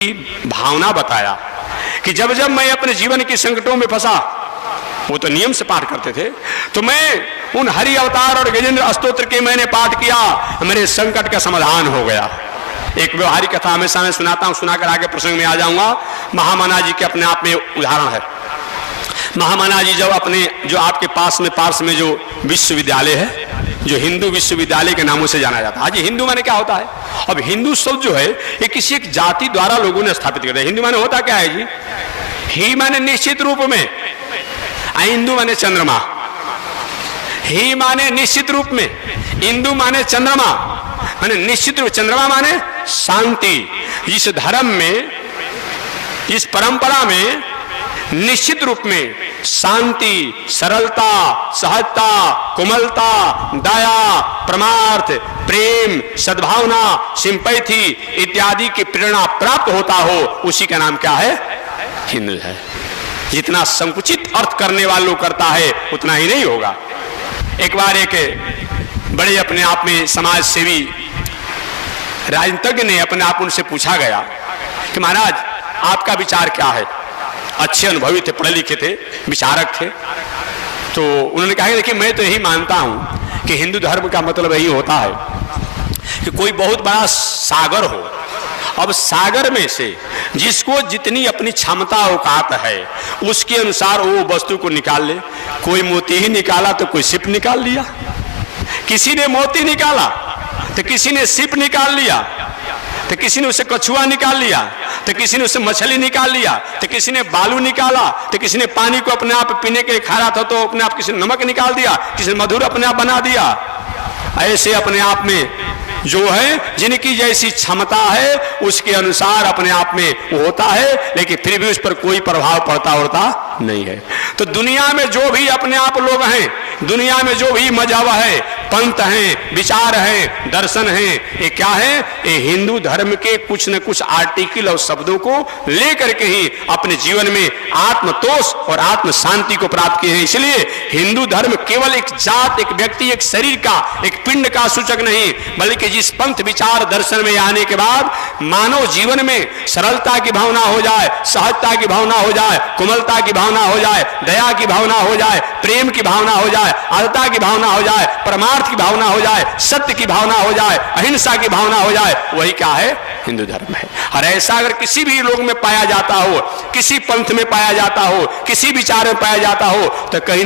भावना बताया कि जब जब मैं अपने जीवन के संकटों में फंसा, वो तो नियम से पाठ करते थे, तो मैं उन हरि अवतार और गजेंद्र स्तोत्र के मैंने पाठ किया, मेरे संकट का समाधान हो गया। एक व्यवहारिक कथा हमेशा मैं सुनाता हूं, सुनाकर आगे प्रसंग में आ जाऊंगा। महामना जी के अपने आप में उदाहरण है। महामना जी जब अपने जो आपके पास में जो विश्वविद्यालय है, जो हिंदू विश्वविद्यालय के नामों से जाना जाता है। आज हिंदू माने क्या होता है? अब हिंदू शब्द जो है ये किसी एक जाति द्वारा लोगों ने स्थापित कर दिया। हिंदू माने होता क्या है जी? ही माने निश्चित रूप में, हिंदू माने चंद्रमा, ही माने निश्चित रूप में, हिंदू माने चंद्रमा, माने निश्चित रूप। चंद्रमा माने शांति। इस धर्म में, इस परंपरा में निश्चित रूप में शांति, सरलता, सहजता, कोमलता, दया, परमार्थ, प्रेम, सद्भावना, सिंपैथी इत्यादि की प्रेरणा प्राप्त होता हो, उसी का नाम क्या है? हिंदू है। जितना संकुचित अर्थ करने वालों करता है उतना ही नहीं होगा। एक बार एक बड़े अपने आप में समाज सेवी राजनीतिज्ञ ने अपने आप उनसे पूछा गया कि महाराज आपका विचार क्या है? अच्छे अनुभवी थे, पढ़े लिखे थे, विचारक थे। तो उन्होंने कहा कि मैं तो यही मानता हूं कि हिंदू धर्म का मतलब यही होता है कि कोई बहुत बड़ा सागर हो, अब सागर में से जिसको जितनी अपनी क्षमता औकात है उसके अनुसार वो वस्तु को निकाल ले। कोई मोती ही निकाला तो कोई सिप निकाल लिया, किसी ने मोती निकाला तो किसी ने सिप निकाल लिया, तो किसी ने उसे कछुआ निकाल लिया, तो किसी ने उसे मछली निकाल लिया, तो किसी ने बालू निकाला, तो किसी ने पानी को अपने आप पीने के लिए खा रहा था तो अपने आप किसी ने नमक निकाल दिया, किसी ने मधुर अपने आप बना दिया। ऐसे अपने आप में जो है जिनकी जैसी क्षमता है उसके अनुसार अपने आप में वो होता है, लेकिन फिर भी उस पर कोई प्रभाव पड़ता नहीं है। तो दुनिया में जो भी अपने आप लोग हैं, दुनिया में जो भी मजहब है, पंथ हैं, विचार हैं, दर्शन हैं, ये क्या है? ये हिंदू धर्म के कुछ न कुछ आर्टिकल और शब्दों को लेकर के ही अपने जीवन में आत्मतोष और आत्म शांति को प्राप्त किए हैं। इसलिए हिंदू धर्म केवल एक जात, एक व्यक्ति, एक शरीर का, एक पिंड का सूचक नहीं, बल्कि जिस पंथ विचार दर्शन में आने के बाद मानव जीवन में सरलता की भावना हो जाए, सहजता की भावना हो जाए, कोमलता की भावना हो जाए, दया की भावना हो जाए, प्रेम की भावना हो जाए, आदरता की भावना हो जाए, परमार्थ की भावना हो जाए, सत्य की भावना हो जाए, अहिंसा की भावना हो जाए, वही क्या है? हिंदू धर्म है। और ऐसा अगर किसी भी लोग में पाया जाता हो, किसी पंथ में पाया जाता हो, किसी विचार में पाया जाता हो, तो कहीं